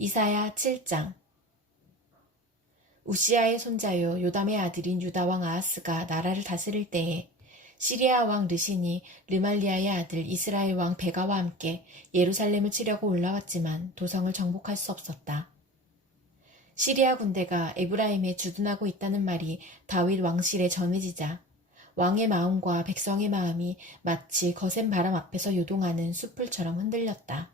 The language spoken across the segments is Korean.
이사야 7장. 우시아의 손자요 요담의 아들인 유다왕 아하스가 나라를 다스릴 때에 시리아 왕 르신이 르말리아의 아들 이스라엘 왕 베가와 함께 예루살렘을 치려고 올라왔지만 도성을 정복할 수 없었다. 시리아 군대가 에브라임에 주둔하고 있다는 말이 다윗 왕실에 전해지자 왕의 마음과 백성의 마음이 마치 거센 바람 앞에서 요동하는 숯불처럼 흔들렸다.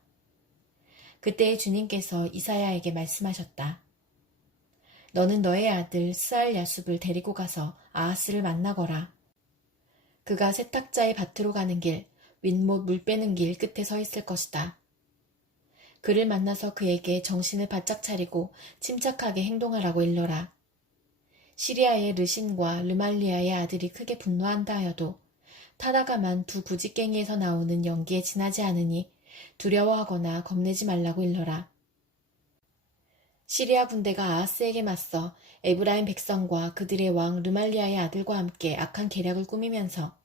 그때에 주님께서 이사야에게 말씀하셨다. 너는 너의 아들 스알 야숲을 데리고 가서 아하스를 만나거라. 그가 세탁자의 밭으로 가는 길, 윗못 물 빼는 길 끝에 서 있을 것이다. 그를 만나서 그에게 정신을 바짝 차리고 침착하게 행동하라고 일러라. 시리아의 르신과 르말리아의 아들이 크게 분노한다 하여도 타다가만 두 구직갱이에서 나오는 연기에 지나지 않으니 두려워하거나 겁내지 말라고 일러라. 시리아 군대가 아하스에게 맞서 에브라임 백성과 그들의 왕 르말리아의 아들과 함께 악한 계략을 꾸미면서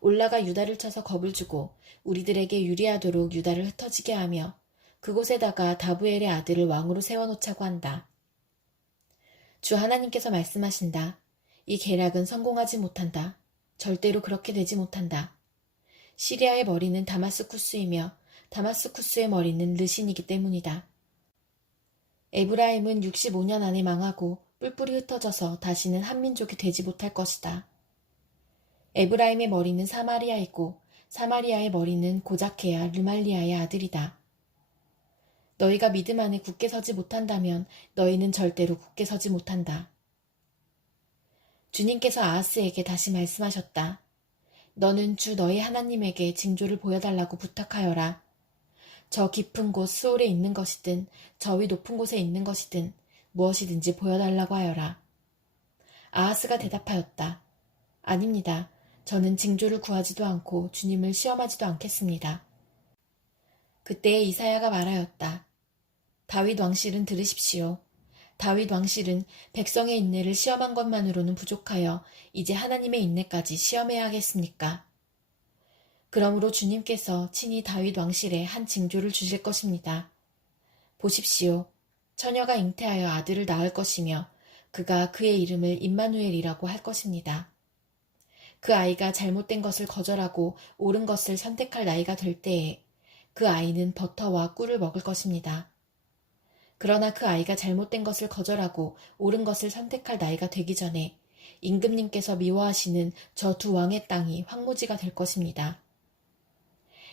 올라가 유다를 쳐서 겁을 주고 우리들에게 유리하도록 유다를 흩어지게 하며 그곳에다가 다부엘의 아들을 왕으로 세워놓자고 한다. 주 하나님께서 말씀하신다. 이 계략은 성공하지 못한다. 절대로 그렇게 되지 못한다. 시리아의 머리는 다마스쿠스이며 다마스쿠스의 머리는 르신이기 때문이다. 에브라임은 65년 안에 망하고 뿔뿔이 흩어져서 다시는 한 민족이 되지 못할 것이다. 에브라임의 머리는 사마리아이고 사마리아의 머리는 고자케야 르말리아의 아들이다. 너희가 믿음 안에 굳게 서지 못한다면 너희는 절대로 굳게 서지 못한다. 주님께서 아하스에게 다시 말씀하셨다. 너는 주 너희 하나님에게 징조를 보여달라고 부탁하여라. 저 깊은 곳 스올에 있는 것이든 저 위 높은 곳에 있는 것이든 무엇이든지 보여달라고 하여라. 아하스가 대답하였다. 아닙니다. 저는 징조를 구하지도 않고 주님을 시험하지도 않겠습니다. 그때 이사야가 말하였다. 다윗 왕실은 들으십시오. 다윗 왕실은 백성의 인내를 시험한 것만으로는 부족하여 이제 하나님의 인내까지 시험해야 하겠습니까? 그러므로 주님께서 친히 다윗 왕실에 한 징조를 주실 것입니다. 보십시오. 처녀가 잉태하여 아들을 낳을 것이며 그가 그의 이름을 임마누엘이라고 할 것입니다. 그 아이가 잘못된 것을 거절하고 옳은 것을 선택할 나이가 될 때에 그 아이는 버터와 꿀을 먹을 것입니다. 그러나 그 아이가 잘못된 것을 거절하고 옳은 것을 선택할 나이가 되기 전에 임금님께서 미워하시는 저 두 왕의 땅이 황무지가 될 것입니다.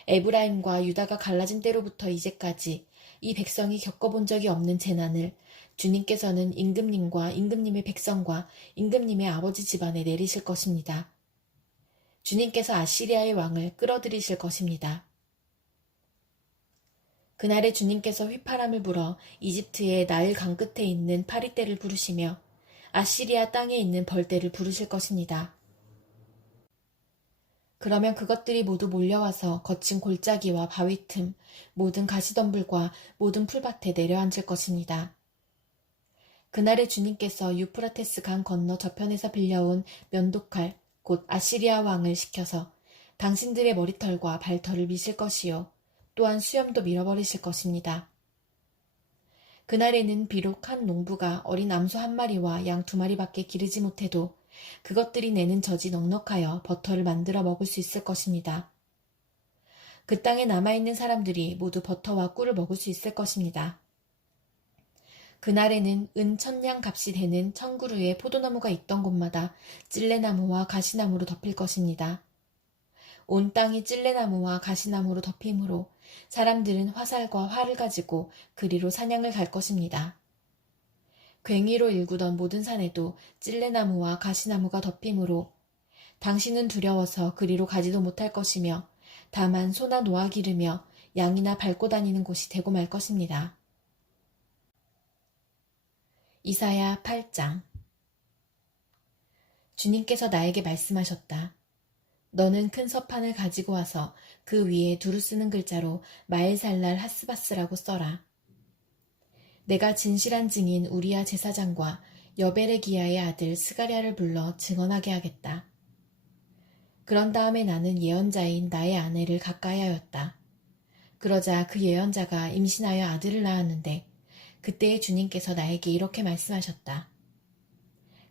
에브라임과 유다가 갈라진 때로부터 이제까지 이 백성이 겪어본 적이 없는 재난을 주님께서는 임금님과 임금님의 백성과 임금님의 아버지 집안에 내리실 것입니다. 주님께서 아시리아의 왕을 끌어들이실 것입니다. 그날에 주님께서 휘파람을 불어 이집트의 나일 강 끝에 있는 파리떼를 부르시며 아시리아 땅에 있는 벌떼를 부르실 것입니다. 그러면 그것들이 모두 몰려와서 거친 골짜기와 바위 틈, 모든 가시덤불과 모든 풀밭에 내려앉을 것입니다. 그날에 주님께서 유프라테스 강 건너 저편에서 빌려온 면도칼, 곧 아시리아 왕을 시켜서 당신들의 머리털과 발털을 미실 것이요. 또한 수염도 밀어버리실 것입니다. 그날에는 비록 한 농부가 어린 암소 한 마리와 양 두 마리밖에 기르지 못해도 그것들이 내는 젖이 넉넉하여 버터를 만들어 먹을 수 있을 것입니다. 그 땅에 남아있는 사람들이 모두 버터와 꿀을 먹을 수 있을 것입니다. 그날에는 은 1000냥 값이 되는 1000그루의 포도나무가 있던 곳마다 찔레나무와 가시나무로 덮일 것입니다. 온 땅이 찔레나무와 가시나무로 덮이므로 사람들은 화살과 활을 가지고 그리로 사냥을 갈 것입니다. 괭이로 일구던 모든 산에도 찔레나무와 가시나무가 덮이므로 당신은 두려워서 그리로 가지도 못할 것이며 다만 소나 노아 기르며 양이나 밟고 다니는 곳이 되고 말 것입니다. 이사야 8장. 주님께서 나에게 말씀하셨다. 너는 큰 서판을 가지고 와서 그 위에 두루 쓰는 글자로 마엘살랄 하스바스라고 써라. 내가 진실한 증인 우리야 제사장과 여베레기야의 아들 스가랴를 불러 증언하게 하겠다. 그런 다음에 나는 예언자인 나의 아내를 가까이 하였다. 그러자 그 예언자가 임신하여 아들을 낳았는데 그때의 주님께서 나에게 이렇게 말씀하셨다.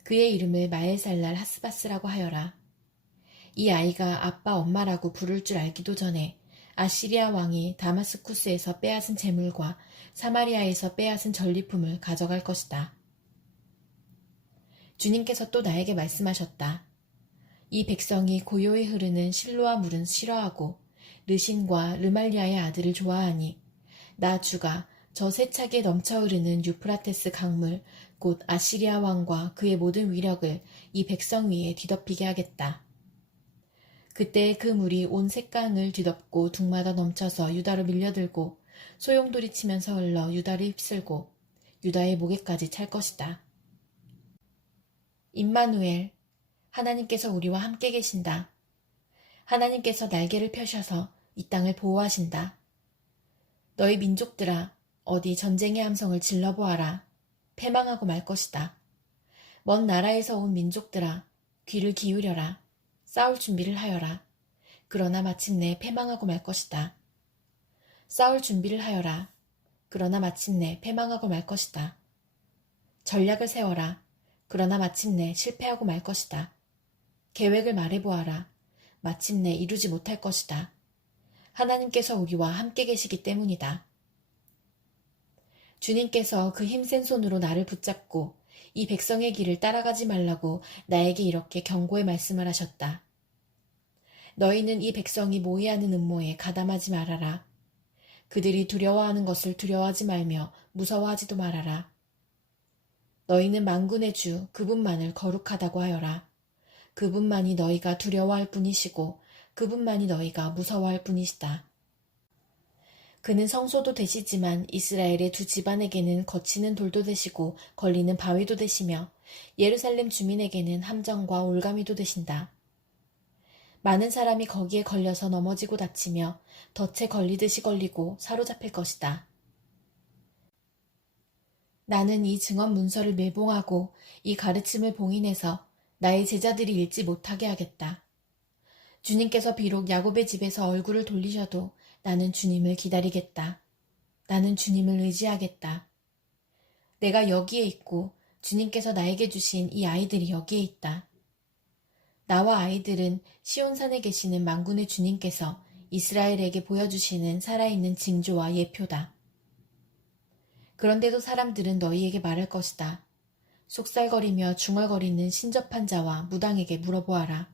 그의 이름을 마엘살랄 하스바스라고 하여라. 이 아이가 아빠 엄마라고 부를 줄 알기도 전에 아시리아 왕이 다마스쿠스에서 빼앗은 재물과 사마리아에서 빼앗은 전리품을 가져갈 것이다. 주님께서 또 나에게 말씀하셨다. 이 백성이 고요히 흐르는 실로아 물은 싫어하고 르신과 르말리아의 아들을 좋아하니 나 주가 저 세차게 넘쳐 흐르는 유프라테스 강물 곧 아시리아 왕과 그의 모든 위력을 이 백성 위에 뒤덮이게 하겠다. 그때 그 물이 온 셋강을 뒤덮고 둥마다 넘쳐서 유다로 밀려들고 소용돌이치면서 흘러 유다를 휩쓸고 유다의 목에까지 찰 것이다. 임마누엘, 하나님께서 우리와 함께 계신다. 하나님께서 날개를 펴셔서 이 땅을 보호하신다. 너희 민족들아, 어디 전쟁의 함성을 질러보아라. 패망하고 말 것이다. 먼 나라에서 온 민족들아, 귀를 기울여라. 싸울 준비를 하여라. 그러나 마침내 패망하고 말 것이다. 싸울 준비를 하여라. 그러나 마침내 패망하고 말 것이다. 전략을 세워라. 그러나 마침내 실패하고 말 것이다. 계획을 말해보아라. 마침내 이루지 못할 것이다. 하나님께서 우리와 함께 계시기 때문이다. 주님께서 그 힘센 손으로 나를 붙잡고 이 백성의 길을 따라가지 말라고 나에게 이렇게 경고의 말씀을 하셨다. 너희는 이 백성이 모의하는 음모에 가담하지 말아라. 그들이 두려워하는 것을 두려워하지 말며 무서워하지도 말아라. 너희는 만군의 주 그분만을 거룩하다고 하여라. 그분만이 너희가 두려워할 뿐이시고 그분만이 너희가 무서워할 뿐이시다. 그는 성소도 되시지만 이스라엘의 두 집안에게는 거치는 돌도 되시고 걸리는 바위도 되시며 예루살렘 주민에게는 함정과 올가미도 되신다. 많은 사람이 거기에 걸려서 넘어지고 다치며 덫에 걸리듯이 걸리고 사로잡힐 것이다. 나는 이 증언 문서를 밀봉하고 이 가르침을 봉인해서 나의 제자들이 읽지 못하게 하겠다. 주님께서 비록 야곱의 집에서 얼굴을 돌리셔도 나는 주님을 기다리겠다. 나는 주님을 의지하겠다. 내가 여기에 있고 주님께서 나에게 주신 이 아이들이 여기에 있다. 나와 아이들은 시온산에 계시는 만군의 주님께서 이스라엘에게 보여주시는 살아있는 징조와 예표다. 그런데도 사람들은 너희에게 말할 것이다. 속살거리며 중얼거리는 신접한 자와 무당에게 물어보아라.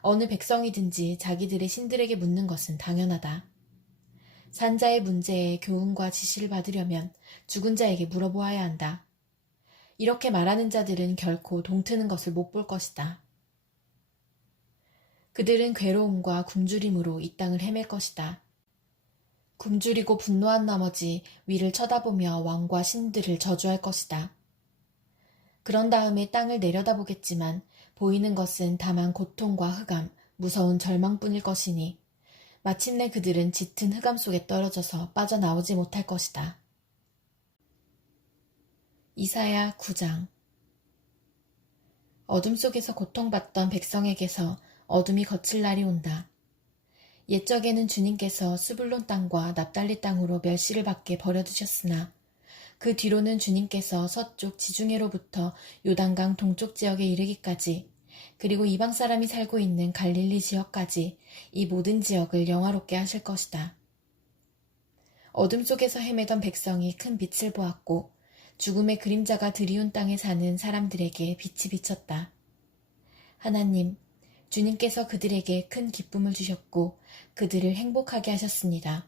어느 백성이든지 자기들의 신들에게 묻는 것은 당연하다. 산자의 문제에 교훈과 지시를 받으려면 죽은 자에게 물어보아야 한다. 이렇게 말하는 자들은 결코 동트는 것을 못 볼 것이다. 그들은 괴로움과 굶주림으로 이 땅을 헤맬 것이다. 굶주리고 분노한 나머지 위를 쳐다보며 왕과 신들을 저주할 것이다. 그런 다음에 땅을 내려다보겠지만 보이는 것은 다만 고통과 흑암, 무서운 절망뿐일 것이니 마침내 그들은 짙은 흑암 속에 떨어져서 빠져나오지 못할 것이다. 이사야 9장. 어둠 속에서 고통받던 백성에게서 어둠이 거칠 날이 온다. 옛적에는 주님께서 스불론 땅과 납달리 땅으로 멸시를 받게 버려두셨으나 그 뒤로는 주님께서 서쪽 지중해로부터 요단강 동쪽 지역에 이르기까지 그리고 이방 사람이 살고 있는 갈릴리 지역까지 이 모든 지역을 영화롭게 하실 것이다. 어둠 속에서 헤매던 백성이 큰 빛을 보았고 죽음의 그림자가 드리운 땅에 사는 사람들에게 빛이 비쳤다. 하나님, 주님께서 그들에게 큰 기쁨을 주셨고 그들을 행복하게 하셨습니다.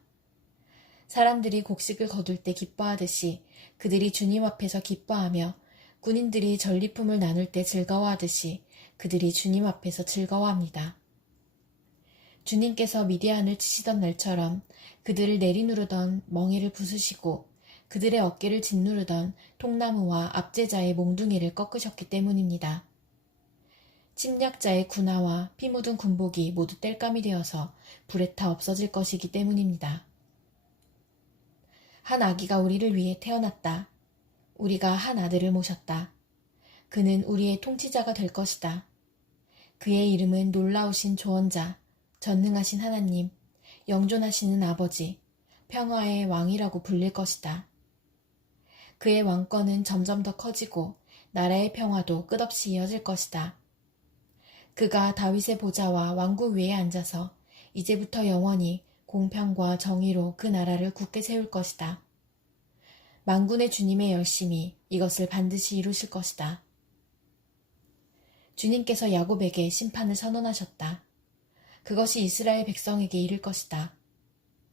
사람들이 곡식을 거둘 때 기뻐하듯이 그들이 주님 앞에서 기뻐하며 군인들이 전리품을 나눌 때 즐거워하듯이 그들이 주님 앞에서 즐거워합니다. 주님께서 미디안을 치시던 날처럼 그들을 내리누르던 멍에를 부수시고 그들의 어깨를 짓누르던 통나무와 압제자의 몽둥이를 꺾으셨기 때문입니다. 침략자의 군화와 피 묻은 군복이 모두 땔감이 되어서 불에 타 없어질 것이기 때문입니다. 한 아기가 우리를 위해 태어났다. 우리가 한 아들을 모셨다. 그는 우리의 통치자가 될 것이다. 그의 이름은 놀라우신 조언자, 전능하신 하나님, 영존하시는 아버지, 평화의 왕이라고 불릴 것이다. 그의 왕권은 점점 더 커지고 나라의 평화도 끝없이 이어질 것이다. 그가 다윗의 보좌와 왕국 위에 앉아서 이제부터 영원히 공평과 정의로 그 나라를 굳게 세울 것이다. 만군의 주님의 열심이 이것을 반드시 이루실 것이다. 주님께서 야곱에게 심판을 선언하셨다. 그것이 이스라엘 백성에게 이를 것이다.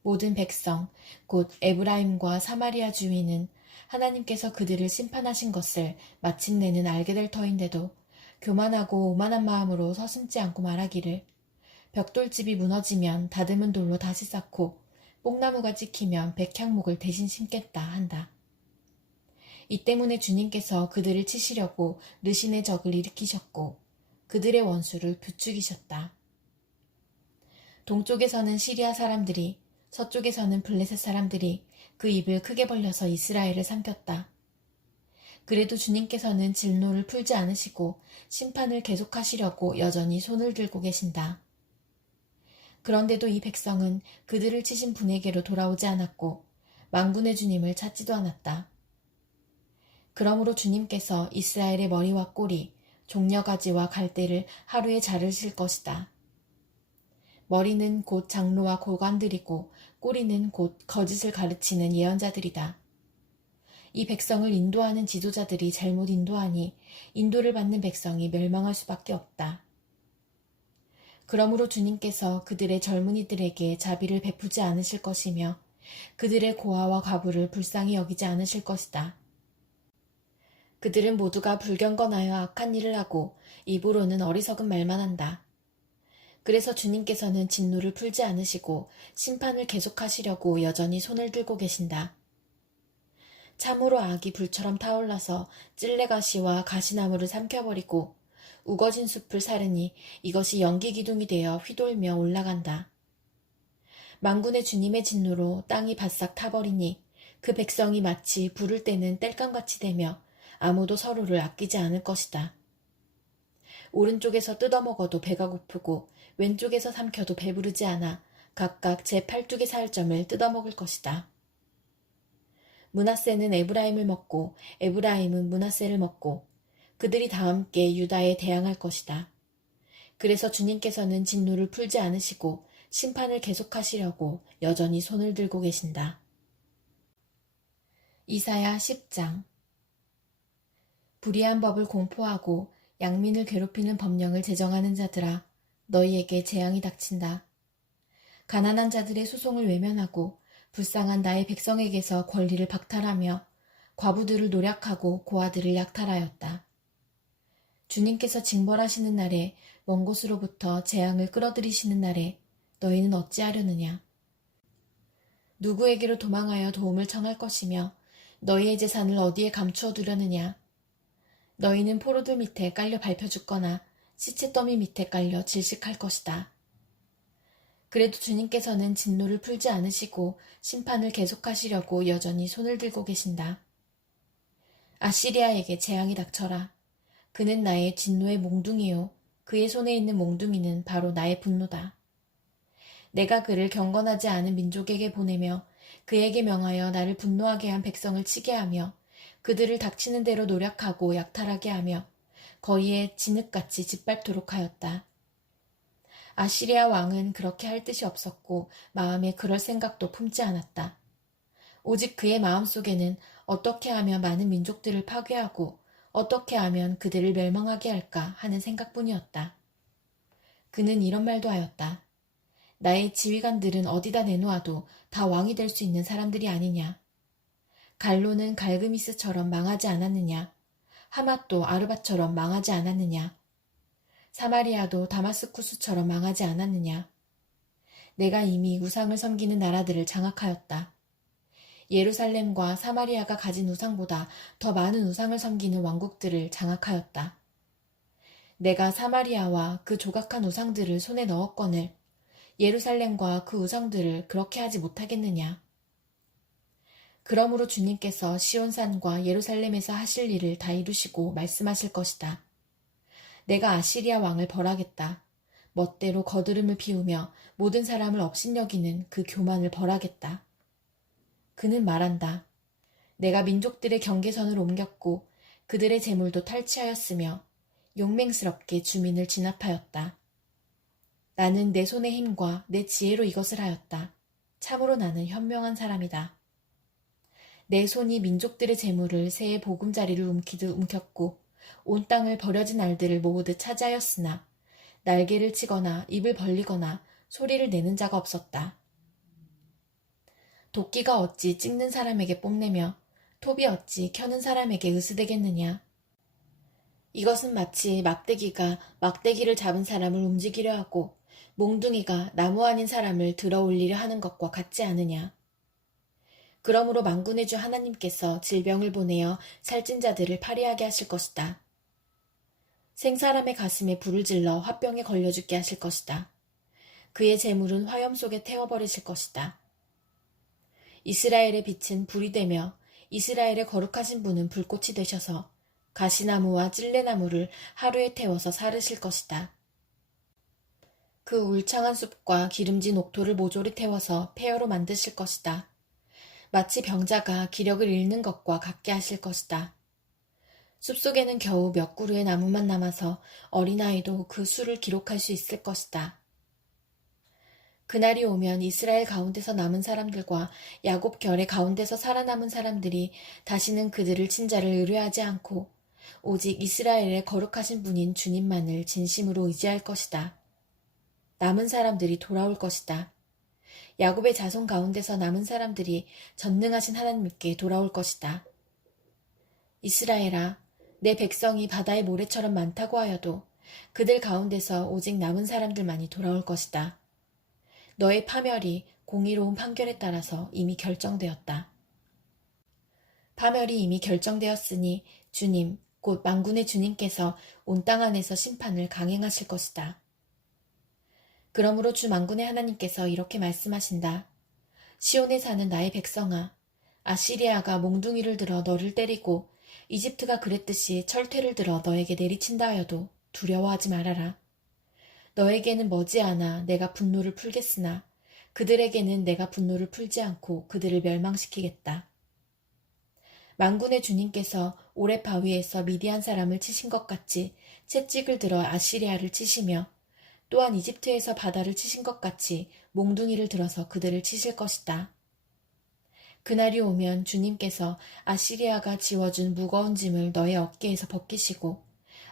모든 백성, 곧 에브라임과 사마리아 주민은 하나님께서 그들을 심판하신 것을 마침내는 알게 될 터인데도 교만하고 오만한 마음으로 서슴지 않고 말하기를 벽돌집이 무너지면 다듬은 돌로 다시 쌓고 뽕나무가 찍히면 백향목을 대신 심겠다 한다. 이 때문에 주님께서 그들을 치시려고 르신의 적을 일으키셨고 그들의 원수를 부추기셨다. 동쪽에서는 시리아 사람들이, 서쪽에서는 블레셋 사람들이 그 입을 크게 벌려서 이스라엘을 삼켰다. 그래도 주님께서는 진노를 풀지 않으시고 심판을 계속하시려고 여전히 손을 들고 계신다. 그런데도 이 백성은 그들을 치신 분에게로 돌아오지 않았고 만군의 주님을 찾지도 않았다. 그러므로 주님께서 이스라엘의 머리와 꼬리, 종려가지와 갈대를 하루에 자르실 것이다. 머리는 곧 장로와 고관들이고 꼬리는 곧 거짓을 가르치는 예언자들이다. 이 백성을 인도하는 지도자들이 잘못 인도하니 인도를 받는 백성이 멸망할 수밖에 없다. 그러므로 주님께서 그들의 젊은이들에게 자비를 베푸지 않으실 것이며 그들의 고아와 과부를 불쌍히 여기지 않으실 것이다. 그들은 모두가 불경건하여 악한 일을 하고 입으로는 어리석은 말만 한다. 그래서 주님께서는 진노를 풀지 않으시고 심판을 계속하시려고 여전히 손을 들고 계신다. 참으로 악이 불처럼 타올라서 찔레가시와 가시나무를 삼켜버리고 우거진 숲을 사르니 이것이 연기기둥이 되어 휘돌며 올라간다. 만군의 주님의 진노로 땅이 바싹 타버리니 그 백성이 마치 불을 때는 땔감같이 되며 아무도 서로를 아끼지 않을 것이다. 오른쪽에서 뜯어먹어도 배가 고프고 왼쪽에서 삼켜도 배부르지 않아 각각 제 팔뚝의 살점을 뜯어먹을 것이다. 므낫세는 에브라임을 먹고 에브라임은 므낫세를 먹고 그들이 다 함께 유다에 대항할 것이다. 그래서 주님께서는 진노를 풀지 않으시고 심판을 계속하시려고 여전히 손을 들고 계신다. 이사야 10장. 불의한 법을 공포하고 양민을 괴롭히는 법령을 제정하는 자들아, 너희에게 재앙이 닥친다. 가난한 자들의 소송을 외면하고 불쌍한 나의 백성에게서 권리를 박탈하며 과부들을 노략하고 고아들을 약탈하였다. 주님께서 징벌하시는 날에 먼 곳으로부터 재앙을 끌어들이시는 날에 너희는 어찌하려느냐. 누구에게로 도망하여 도움을 청할 것이며 너희의 재산을 어디에 감추어 두려느냐. 너희는 포로들 밑에 깔려 밟혀 죽거나 시체더미 밑에 깔려 질식할 것이다. 그래도 주님께서는 진노를 풀지 않으시고 심판을 계속하시려고 여전히 손을 들고 계신다. 아시리아에게 재앙이 닥쳐라. 그는 나의 진노의 몽둥이요. 그의 손에 있는 몽둥이는 바로 나의 분노다. 내가 그를 경건하지 않은 민족에게 보내며 그에게 명하여 나를 분노하게 한 백성을 치게 하며 그들을 닥치는 대로 노력하고 약탈하게 하며 거리에 진흙같이 짓밟도록 하였다. 아시리아 왕은 그렇게 할 뜻이 없었고 마음에 그럴 생각도 품지 않았다. 오직 그의 마음속에는 어떻게 하면 많은 민족들을 파괴하고 어떻게 하면 그들을 멸망하게 할까 하는 생각뿐이었다. 그는 이런 말도 하였다. 나의 지휘관들은 어디다 내놓아도 다 왕이 될 수 있는 사람들이 아니냐. 갈로는 갈그미스처럼 망하지 않았느냐. 하맛도 아르바처럼 망하지 않았느냐. 사마리아도 다마스쿠스처럼 망하지 않았느냐. 내가 이미 우상을 섬기는 나라들을 장악하였다. 예루살렘과 사마리아가 가진 우상보다 더 많은 우상을 섬기는 왕국들을 장악하였다. 내가 사마리아와 그 조각한 우상들을 손에 넣었거늘 예루살렘과 그 우상들을 그렇게 하지 못하겠느냐. 그러므로 주님께서 시온산과 예루살렘에서 하실 일을 다 이루시고 말씀하실 것이다. 내가 아시리아 왕을 벌하겠다. 멋대로 거드름을 피우며 모든 사람을 업신여기는 그 교만을 벌하겠다. 그는 말한다. 내가 민족들의 경계선을 옮겼고 그들의 재물도 탈취하였으며 용맹스럽게 주민을 진압하였다. 나는 내 손의 힘과 내 지혜로 이것을 하였다. 참으로 나는 현명한 사람이다. 내 손이 민족들의 재물을 새의 보금자리를 움키듯 움켰고 온 땅을 버려진 알들을 모으듯 차지하였으나 날개를 치거나 입을 벌리거나 소리를 내는 자가 없었다. 도끼가 어찌 찍는 사람에게 뽐내며 톱이 어찌 켜는 사람에게 으스대겠느냐. 이것은 마치 막대기가 막대기를 잡은 사람을 움직이려 하고 몽둥이가 나무 아닌 사람을 들어 올리려 하는 것과 같지 않으냐. 그러므로 만군의 주 하나님께서 질병을 보내어 살찐 자들을 파리하게 하실 것이다. 생사람의 가슴에 불을 질러 화병에 걸려 죽게 하실 것이다. 그의 재물은 화염 속에 태워버리실 것이다. 이스라엘의 빛은 불이 되며 이스라엘의 거룩하신 분은 불꽃이 되셔서 가시나무와 찔레나무를 하루에 태워서 사르실 것이다. 그 울창한 숲과 기름진 옥토를 모조리 태워서 폐허로 만드실 것이다. 마치 병자가 기력을 잃는 것과 같게 하실 것이다. 숲속에는 겨우 몇 그루의 나무만 남아서 어린아이도 그 수를 기록할 수 있을 것이다. 그날이 오면 이스라엘 가운데서 남은 사람들과 야곱 결의 가운데서 살아남은 사람들이 다시는 그들을 친자를 의뢰하지 않고 오직 이스라엘의 거룩하신 분인 주님만을 진심으로 의지할 것이다. 남은 사람들이 돌아올 것이다. 야곱의 자손 가운데서 남은 사람들이 전능하신 하나님께 돌아올 것이다. 이스라엘아, 내 백성이 바다의 모래처럼 많다고 하여도 그들 가운데서 오직 남은 사람들만이 돌아올 것이다. 너의 파멸이 공의로운 판결에 따라서 이미 결정되었다. 파멸이 이미 결정되었으니 주님, 곧 만군의 주님께서 온 땅 안에서 심판을 강행하실 것이다. 그러므로 주 만군의 하나님께서 이렇게 말씀하신다. 시온에 사는 나의 백성아, 아시리아가 몽둥이를 들어 너를 때리고 이집트가 그랬듯이 철퇴를 들어 너에게 내리친다 하여도 두려워하지 말아라. 너에게는 머지않아 내가 분노를 풀겠으나 그들에게는 내가 분노를 풀지 않고 그들을 멸망시키겠다. 만군의 주님께서 오레 바위에서 미디안 사람을 치신 것 같이 채찍을 들어 아시리아를 치시며 또한 이집트에서 바다를 치신 것 같이 몽둥이를 들어서 그들을 치실 것이다. 그날이 오면 주님께서 아시리아가 지워준 무거운 짐을 너의 어깨에서 벗기시고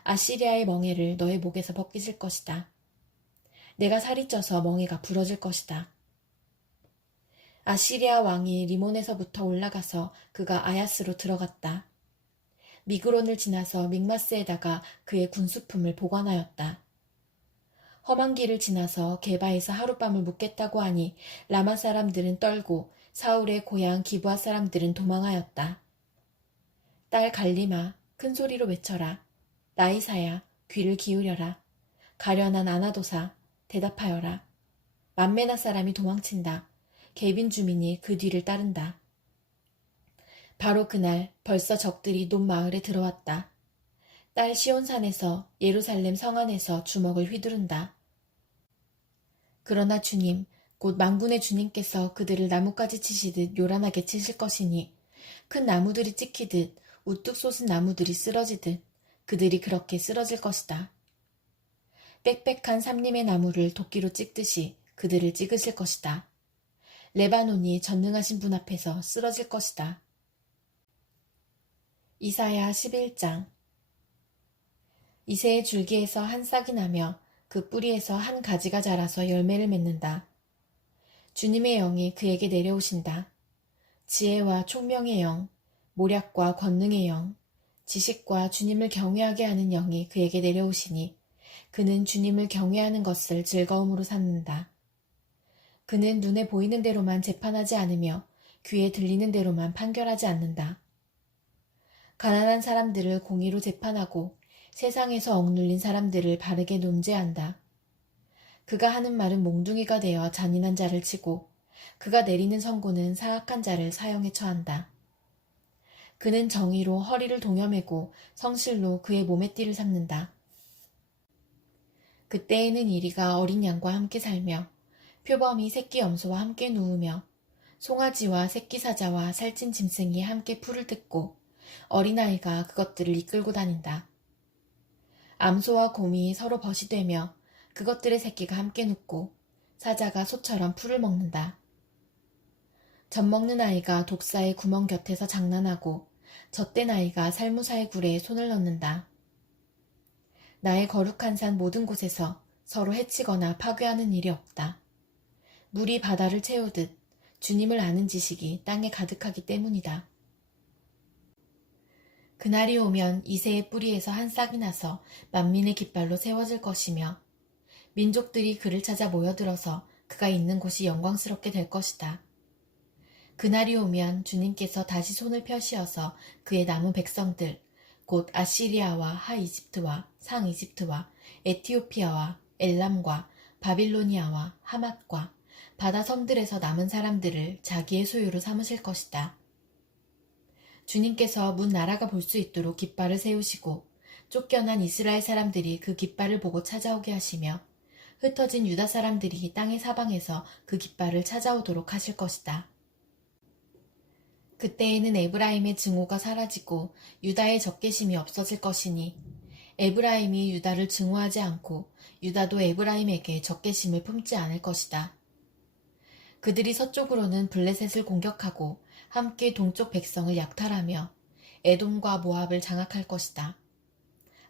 아시리아의 멍에를 너의 목에서 벗기실 것이다. 내가 살이 쪄서 멍에가 부러질 것이다. 아시리아 왕이 리몬에서부터 올라가서 그가 아야스로 들어갔다. 미그론을 지나서 믹마스에다가 그의 군수품을 보관하였다. 험한 길을 지나서 게바에서 하룻밤을 묵겠다고 하니 라마 사람들은 떨고 사울의 고향 기브아 사람들은 도망하였다. 딸 갈리마, 큰 소리로 외쳐라. 나이사야, 귀를 기울여라. 가련한 아나도사, 대답하여라. 만메나 사람이 도망친다. 개빈 주민이 그 뒤를 따른다. 바로 그날 벌써 적들이 논 마을에 들어왔다. 딸 시온산에서 예루살렘 성 안에서 주먹을 휘두른다. 그러나 주님, 곧 만군의 주님께서 그들을 나뭇가지 치시듯 요란하게 치실 것이니 큰 나무들이 찍히듯 우뚝 솟은 나무들이 쓰러지듯 그들이 그렇게 쓰러질 것이다. 빽빽한 삼림의 나무를 도끼로 찍듯이 그들을 찍으실 것이다. 레바논이 전능하신 분 앞에서 쓰러질 것이다. 이사야 11장. 이새의 줄기에서 한 싹이 나며 그 뿌리에서 한 가지가 자라서 열매를 맺는다. 주님의 영이 그에게 내려오신다. 지혜와 총명의 영, 모략과 권능의 영, 지식과 주님을 경외하게 하는 영이 그에게 내려오시니 그는 주님을 경외하는 것을 즐거움으로 삼는다. 그는 눈에 보이는 대로만 재판하지 않으며 귀에 들리는 대로만 판결하지 않는다. 가난한 사람들을 공의로 재판하고 세상에서 억눌린 사람들을 바르게 논죄한다. 그가 하는 말은 몽둥이가 되어 잔인한 자를 치고 그가 내리는 선고는 사악한 자를 사형에 처한다. 그는 정의로 허리를 동여매고 성실로 그의 몸의 띠를 삼는다. 그때에는 이리가 어린 양과 함께 살며 표범이 새끼 염소와 함께 누우며 송아지와 새끼 사자와 살찐 짐승이 함께 풀을 뜯고 어린아이가 그것들을 이끌고 다닌다. 암소와 곰이 서로 벗이 되며 그것들의 새끼가 함께 눕고 사자가 소처럼 풀을 먹는다. 젖 먹는 아이가 독사의 구멍 곁에서 장난하고 젖된 아이가 살무사의 굴에 손을 넣는다. 나의 거룩한 산 모든 곳에서 서로 해치거나 파괴하는 일이 없다. 물이 바다를 채우듯 주님을 아는 지식이 땅에 가득하기 때문이다. 그날이 오면 이새의 뿌리에서 한 싹이 나서 만민의 깃발로 세워질 것이며 민족들이 그를 찾아 모여들어서 그가 있는 곳이 영광스럽게 될 것이다. 그날이 오면 주님께서 다시 손을 펴시어서 그의 남은 백성들, 곧 아시리아와 하이집트와 상이집트와 에티오피아와 엘람과 바빌로니아와 하맛과 바다 섬들에서 남은 사람들을 자기의 소유로 삼으실 것이다. 주님께서 문 나라가 볼 수 있도록 깃발을 세우시고 쫓겨난 이스라엘 사람들이 그 깃발을 보고 찾아오게 하시며 흩어진 유다 사람들이 땅의 사방에서 그 깃발을 찾아오도록 하실 것이다. 그때에는 에브라임의 증오가 사라지고 유다의 적개심이 없어질 것이니 에브라임이 유다를 증오하지 않고 유다도 에브라임에게 적개심을 품지 않을 것이다. 그들이 서쪽으로는 블레셋을 공격하고 함께 동쪽 백성을 약탈하며 에돔과 모압을 장악할 것이다.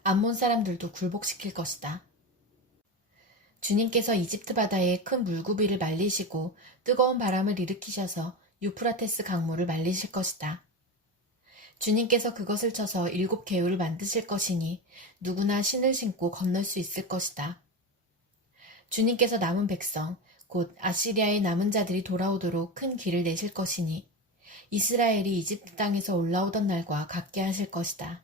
암몬 사람들도 굴복시킬 것이다. 주님께서 이집트 바다에 큰 물구비를 말리시고 뜨거운 바람을 일으키셔서 유프라테스 강물을 말리실 것이다. 주님께서 그것을 쳐서 7 개울을 만드실 것이니 누구나 신을 신고 건널 수 있을 것이다. 주님께서 남은 백성, 곧 아시리아의 남은 자들이 돌아오도록 큰 길을 내실 것이니 이스라엘이 이집트 땅에서 올라오던 날과 같게 하실 것이다.